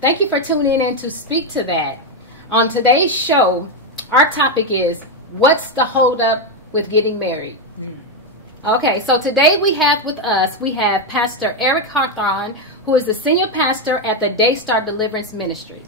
Thank you for tuning in to Speak to That. On today's show, our topic is, what's the holdup with getting married? Okay, so today we have Pastor Eric Hawthorne, who is the senior pastor at the Daystar Deliverance Ministry.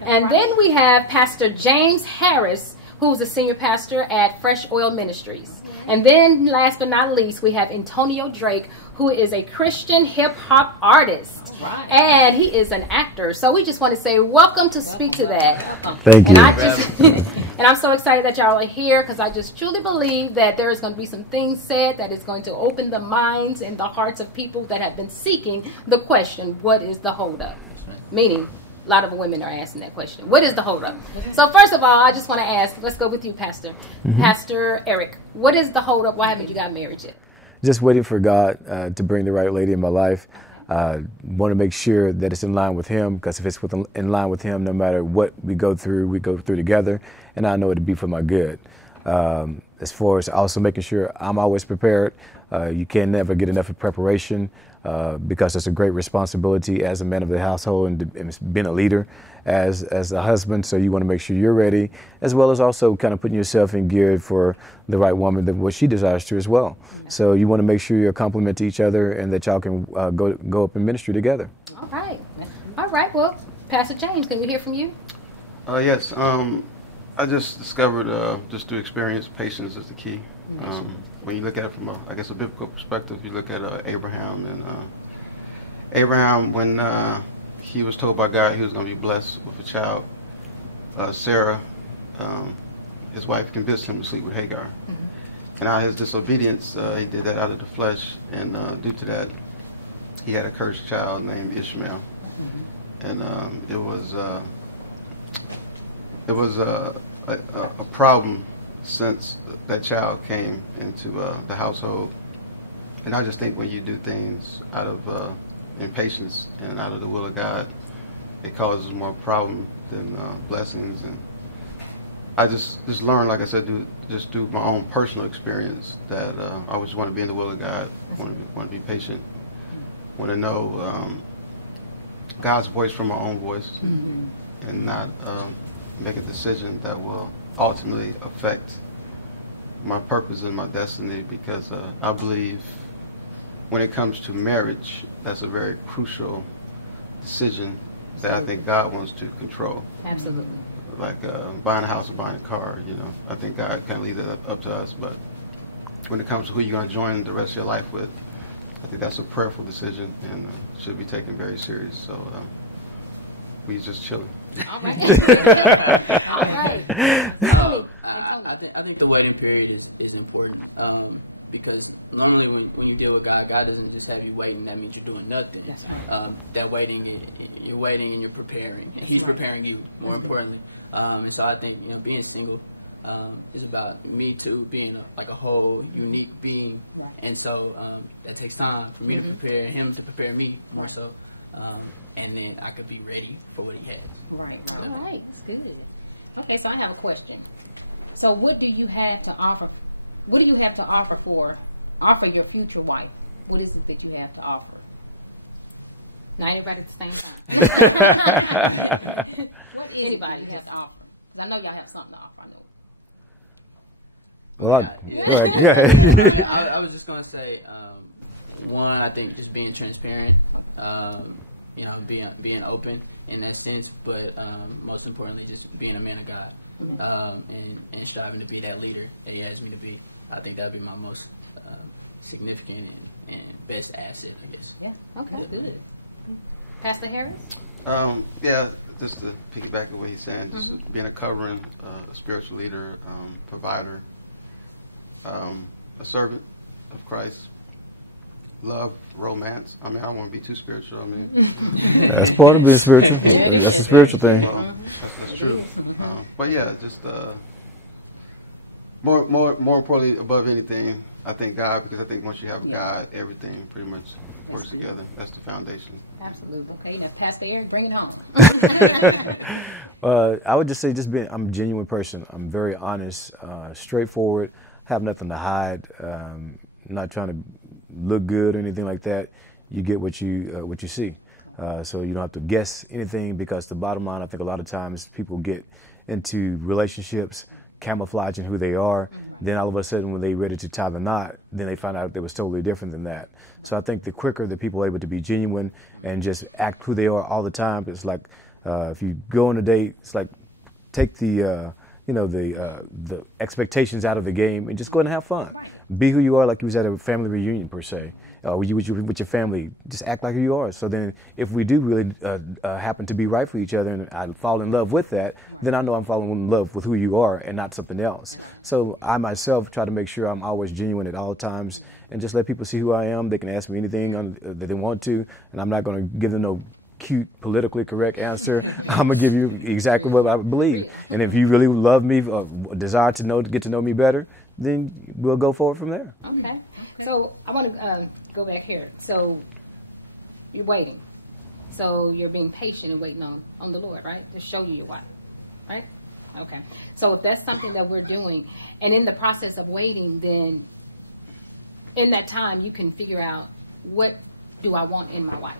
And then we have Pastor James Harris, who's a senior pastor at Fresh Oil Ministries. And then, last but not least, we have Antonio Drake, who is a Christian hip-hop artist. Right. And he is an actor. So we just want to say welcome to Speak to That. Thank you. And I'm so excited that y'all are here, because I just truly believe that there is going to be some things said that is going to open the minds and the hearts of people that have been seeking the question, what is the holdup? Meaning, a lot of women are asking that question. What is the holdup? So first of all, I just want to ask, let's go with you, Pastor. Pastor Eric, what is the holdup? Why haven't you got married yet? Just waiting for God to bring the right lady in my life. Want to make sure that it's in line with Him, because if it's in line with Him, no matter what we go through together, and I know it'll be for my good. As far as also making sure I'm always prepared. You can never get enough of preparation, because it's a great responsibility as a man of the household and being a leader as a husband. So you want to make sure you're ready, as well as also kind of putting yourself in gear for the right woman, what she desires to as well. So you want to make sure you're a complement to each other, and that y'all can go up in ministry together. All right. All right. Well, Pastor James, can we hear from you? Yes. I just discovered, just through experience, patience is the key. When you look at it from a biblical perspective, you look at Abraham, and Abraham, when he was told by God he was going to be blessed with a child, Sarah, his wife, convinced him to sleep with Hagar. And out of his disobedience, he did that out of the flesh, and due to that, he had a cursed child named Ishmael. And it was a problem since that child came into the household. And I just think when you do things out of impatience and out of the will of God, it causes more problem than blessings. And I just learned, like I said, just through my own personal experience, that I always want to be in the will of God, want to be patient, want to know God's voice from my own voice, and not make a decision that will ultimately affect my purpose and my destiny, because I believe when it comes to marriage, that's a very crucial decision that I think God wants to control. Absolutely. Like buying a house or buying a car, I think God can leave that up to us. But when it comes to who you're going to join the rest of your life with, I think that's a prayerful decision and should be taken very serious. So we just chilling. All right. All right. I think the waiting period is important, because normally when you deal with God, God doesn't just have you waiting. That means you're doing nothing. That's right. That waiting, you're waiting and you're preparing, and He's preparing you. More importantly, and so I think being single is about me too, being like a whole unique being, and so that takes time for me to prepare Him to prepare me more so. And then I could be ready for what He has. Right. All right. Good. Okay, so I have a question. So what do you have to offer? What do you have to offer your future wife? What is it that you have to offer? Not everybody at the same time. What anybody has to offer? Because I know y'all have something to offer. Well, go ahead. I was just gonna say, one, I think just being transparent. Being open in that sense, but most importantly, just being a man of God, and striving to be that leader that He has me to be. I think that would be my most significant and best asset, I guess. Yeah. Okay. Good. Pastor Harris. Yeah, just to piggyback on what he's saying, just being a covering, a spiritual leader, provider, a servant of Christ. Love, romance. I mean, I don't want to be too spiritual. I mean, that's part of being spiritual. That's a spiritual thing. Well, that's true. But yeah, just more importantly, above anything, I thank God, because I think once you have God, everything pretty much works together. That's the foundation. Absolutely. Okay, now Pastor Eric, bring it home. I would just say, I'm a genuine person. I'm very honest, straightforward. Have nothing to hide. Not trying to look good or anything like that. You get what you see. So you don't have to guess anything, because the bottom line, I think a lot of times people get into relationships camouflaging who they are. Then all of a sudden when they're ready to tie the knot, then they find out they was totally different than that. So I think the quicker that people are able to be genuine and just act who they are all the time, it's like if you go on a date, it's like take the the expectations out of the game and just go and have fun. Be who you are, like you was at a family reunion per se. With your family, just act like who you are. So then if we do really happen to be right for each other and I fall in love with that, then I know I'm falling in love with who you are and not something else. So I myself try to make sure I'm always genuine at all times and just let people see who I am. They can ask me anything that they want to, and I'm not going to give them no cute, politically correct answer. I'm gonna give you exactly what I believe. And if you really love me, desire to get to know me better, then we'll go forward from there. Okay. So I want to go back here. So you're waiting. So you're being patient and waiting on the Lord, right? To show you your wife, right? Okay. So if that's something that we're doing, and in the process of waiting, then in that time you can figure out, what do I want in my wife?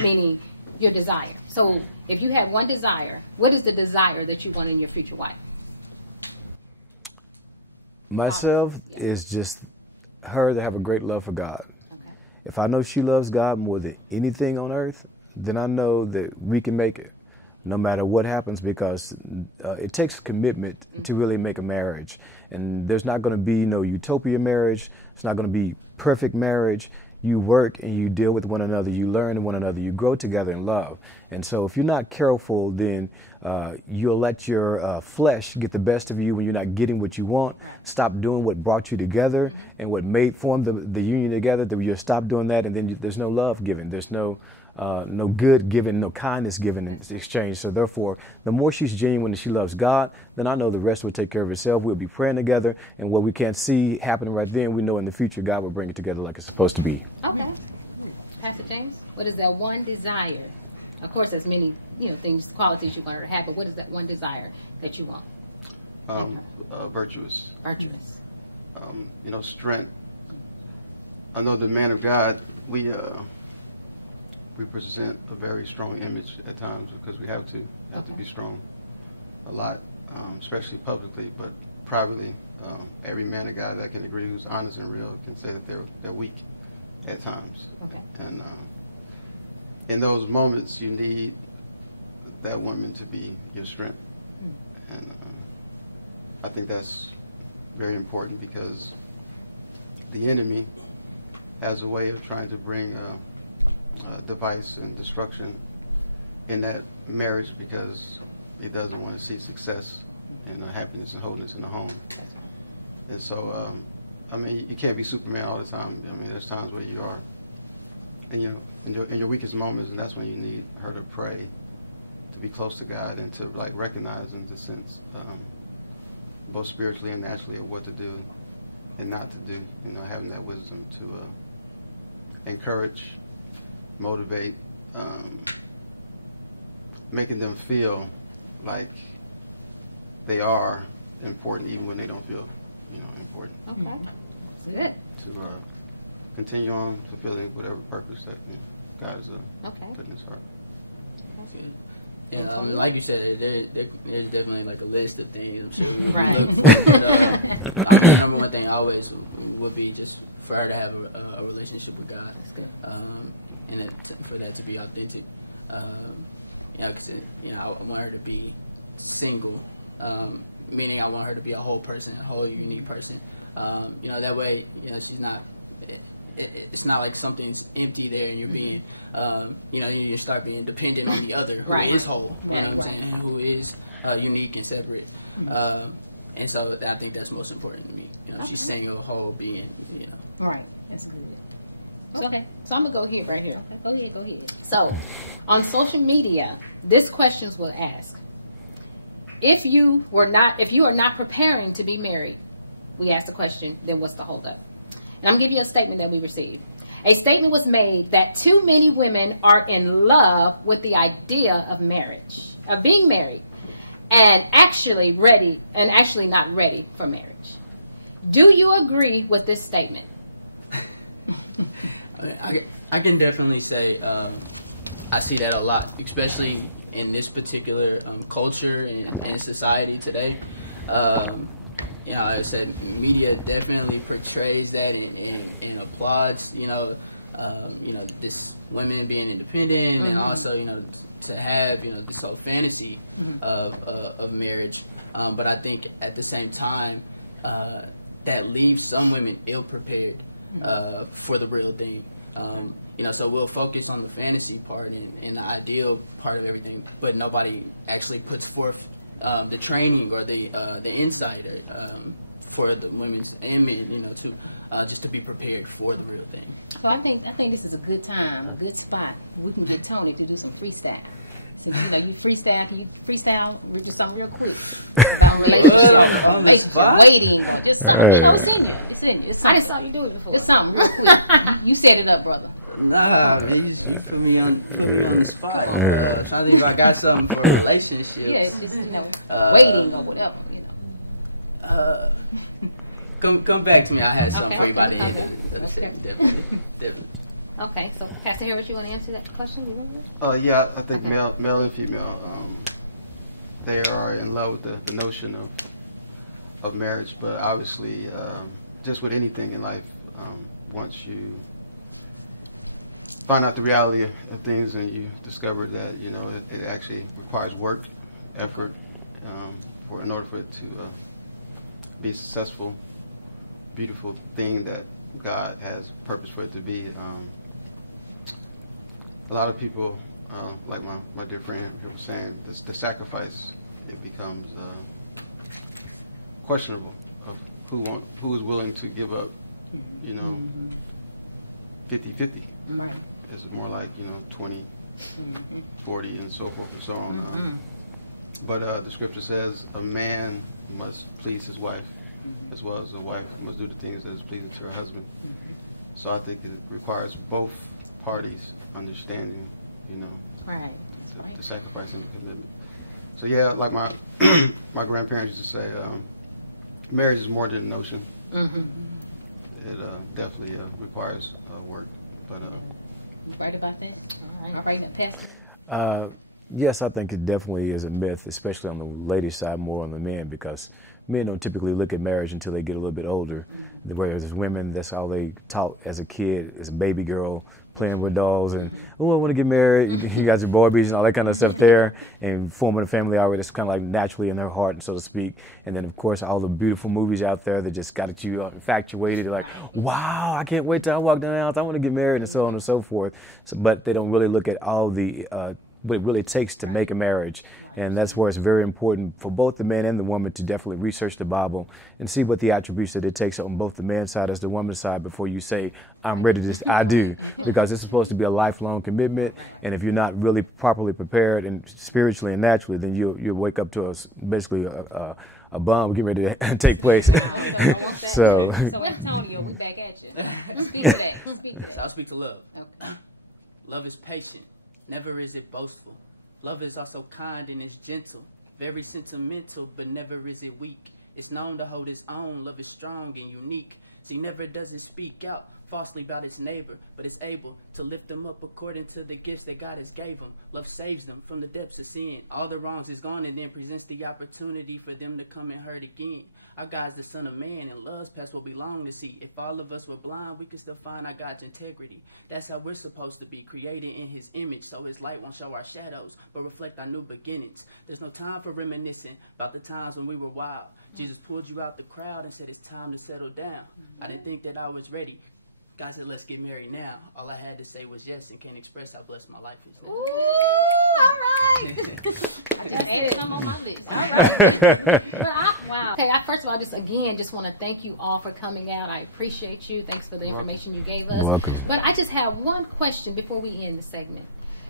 Meaning your desire. So if you have one desire, what is the desire that you want in your future wife? Myself is just her to have a great love for God. Okay. If I know she loves God more than anything on earth, then I know that we can make it, no matter what happens, because it takes commitment to really make a marriage. And there's not going to be no utopia marriage. It's not going to be perfect marriage. You work and you deal with one another, you learn one another, you grow together in love. And so if you're not careful, then you'll let your flesh get the best of you when you're not getting what you want. Stop doing what brought you together and what formed the union together. That you'll stop doing that, and then there's no love given. There's no good given, no kindness given in exchange. So therefore, the more she's genuine and she loves God, then I know the rest will take care of itself. We'll be praying together, and what we can't see happening right then, we know in the future God will bring it together like it's supposed to be. Okay. Pastor James, what is that one desire? Of course, there's many things, qualities you want her to have, but what is that one desire that you want? Virtuous. Virtuous. Strength. I know the man of God, we present a very strong image at times, because we have to be strong a lot, especially publicly, but privately, every man of God that can agree, who's honest and real, can say that they're weak at times. Okay. And in those moments, you need that woman to be your strength. And I think that's very important, because the enemy has a way of trying to bring device and destruction in that marriage, because he doesn't want to see success and happiness and wholeness in the home. And so, you can't be Superman all the time. There's times where you are, and in your weakest moments, and that's when you need her to pray, to be close to God, and to recognize in the sense, both spiritually and naturally, of what to do and not to do. Having that wisdom to encourage, motivate, making them feel like they are important, even when they don't feel, important. Okay, good. To continue on fulfilling whatever purpose that God has put in his heart. Okay. Yeah, like you said, there's definitely a list of things. I'm sure. Right. I think number one thing always would be just for her to have a relationship with God. That's good. And for that to be authentic. Cause, I want her to be single, meaning I want her to be a whole person, a whole unique person. That way, she's not. It's not like something's empty there, and you're being, you start being dependent on the other who is whole. You know what I'm saying? Who is unique and separate. And so I think that's most important to me. She's single, whole being. Right. That's good. Okay. So I'm gonna go here, right here. Go ahead. So, on social media, this questions will ask: if you are not preparing to be married, we ask the question, then what's the holdup? And I'm gonna give you a statement that we received. A statement was made that too many women are in love with the idea of marriage, of being married, and actually not ready for marriage. Do you agree with this statement? I can definitely say I see that a lot, especially in this particular culture and society today. You know, I said media definitely portrays that and applauds, you know, this women being independent and also, you know, to have, you know, this whole fantasy of marriage. But I think at the same time, that leaves some women ill prepared for the real thing. You know, so we'll focus on the fantasy part and the ideal part of everything, but nobody actually puts forth the training or the insight for the women and men, you know, to just to be prepared for the real thing. Well, I think this is a good time, a good spot. We can get Tony to do some freestyle. So you freestyle, we do something real quick. Relationship, on the spot? waiting, or just something. You know, it's in there. It's in there. I just saw you do it before. Just something real quick. You set it up, brother. Nah, you put me on the spot. I think if I got something for a relationship. Yeah, it's just, you know, waiting or whatever. You know. Come back to me. I had something for you by the end. Okay. Definitely. Okay, so Pastor Harris, you want to answer that question? Yeah, I think male and female, they are in love with the notion of marriage, but obviously, just with anything in life, once you find out the reality of things and you discover that, you know, it actually requires work, effort, in order for it to be a successful, beautiful thing that God has purpose for it to be. A lot of people, like my dear friend was saying, the sacrifice, it becomes questionable of who is willing to give up, you know, 50-50. Right. It's more like, you know, 20, 40, and so forth and so on. But the scripture says a man must please his wife, as well as a wife must do the things that is pleasing to her husband. So I think it requires both parties understanding, you know, right. the sacrifice and the commitment. So yeah, like my my grandparents used to say, marriage is more than a notion. It definitely requires work. But you right about that? All right, Pastor. Yes, I think it definitely is a myth, especially on the lady side, more on the men, because men don't typically look at marriage until they get a little bit older. Whereas women, that's all they taught as a kid, as a baby girl, playing with dolls and, oh, I want to get married. You got your boy beads and all that kind of stuff there, and forming a family already that's kind of like naturally in their heart, so to speak. And then, of course, all the beautiful movies out there that just got you infatuated. Like, wow, I can't wait till I walk down the aisle. I want to get married, and so on and so forth. So, but they don't really look at all the what it really takes to make a marriage. And that's where it's very important for both the man and the woman to definitely research the Bible and see what the attributes that it takes on both the man's side as the woman's side before you say, I'm ready to, I do. Because it's supposed to be a lifelong commitment. And if you're not really properly prepared and spiritually and naturally, then you'll wake up to basically a bomb getting ready to take place. So Antonio, we back at you. Speak to that. So I'll speak to love. Okay. Love is patient. Never is it boastful. Love is also kind and it's gentle. Very sentimental, but never is it weak. It's known to hold its own. Love is strong and unique. See, never does it speak out falsely about its neighbor, but it's able to lift them up according to the gifts that God has gave them. Love saves them from the depths of sin. All the wrongs is gone and then presents the opportunity for them to come and hurt again. Our God's the Son of Man, and love's past what we long to see. If all of us were blind, we could still find our God's integrity. That's how we're supposed to be, created in His image, so His light won't show our shadows, but reflect our new beginnings. There's no time for reminiscing about the times when we were wild. Jesus pulled you out the crowd and said it's time to settle down. I didn't think that I was ready. God said, let's get married now. All I had to say was yes, and can't express how blessed my life is. Ooh, all right. That's it. I'm on my list. All right. Wow. Okay, first of all, just want to thank you all for coming out. I appreciate you. Thanks for the information you gave us. Welcome. But I just have one question before we end the segment.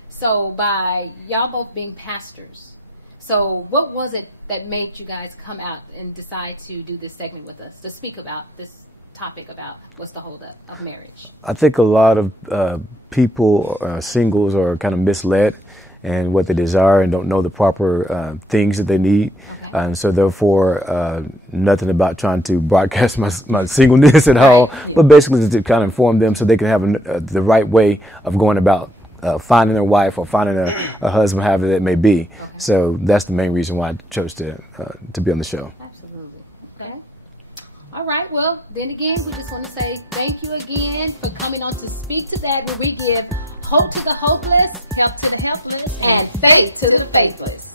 So by y'all both being pastors, so what was it that made you guys come out and decide to do this segment with us, to speak about this topic about what's the holdup of marriage? I think a lot of people, singles, are kind of misled in what they desire and don't know the proper things that they need. Okay. And so therefore, nothing about trying to broadcast my singleness at all, but basically to kind of inform them so they can have the right way of going about finding a wife or finding a husband, however that may be. Okay. So that's the main reason why I chose to be on the show. Absolutely. Okay. All right. Well, then again, we just want to say thank you again for coming on to Speak to That, where we give hope to the hopeless, help to the helpless, and faith to the faithless.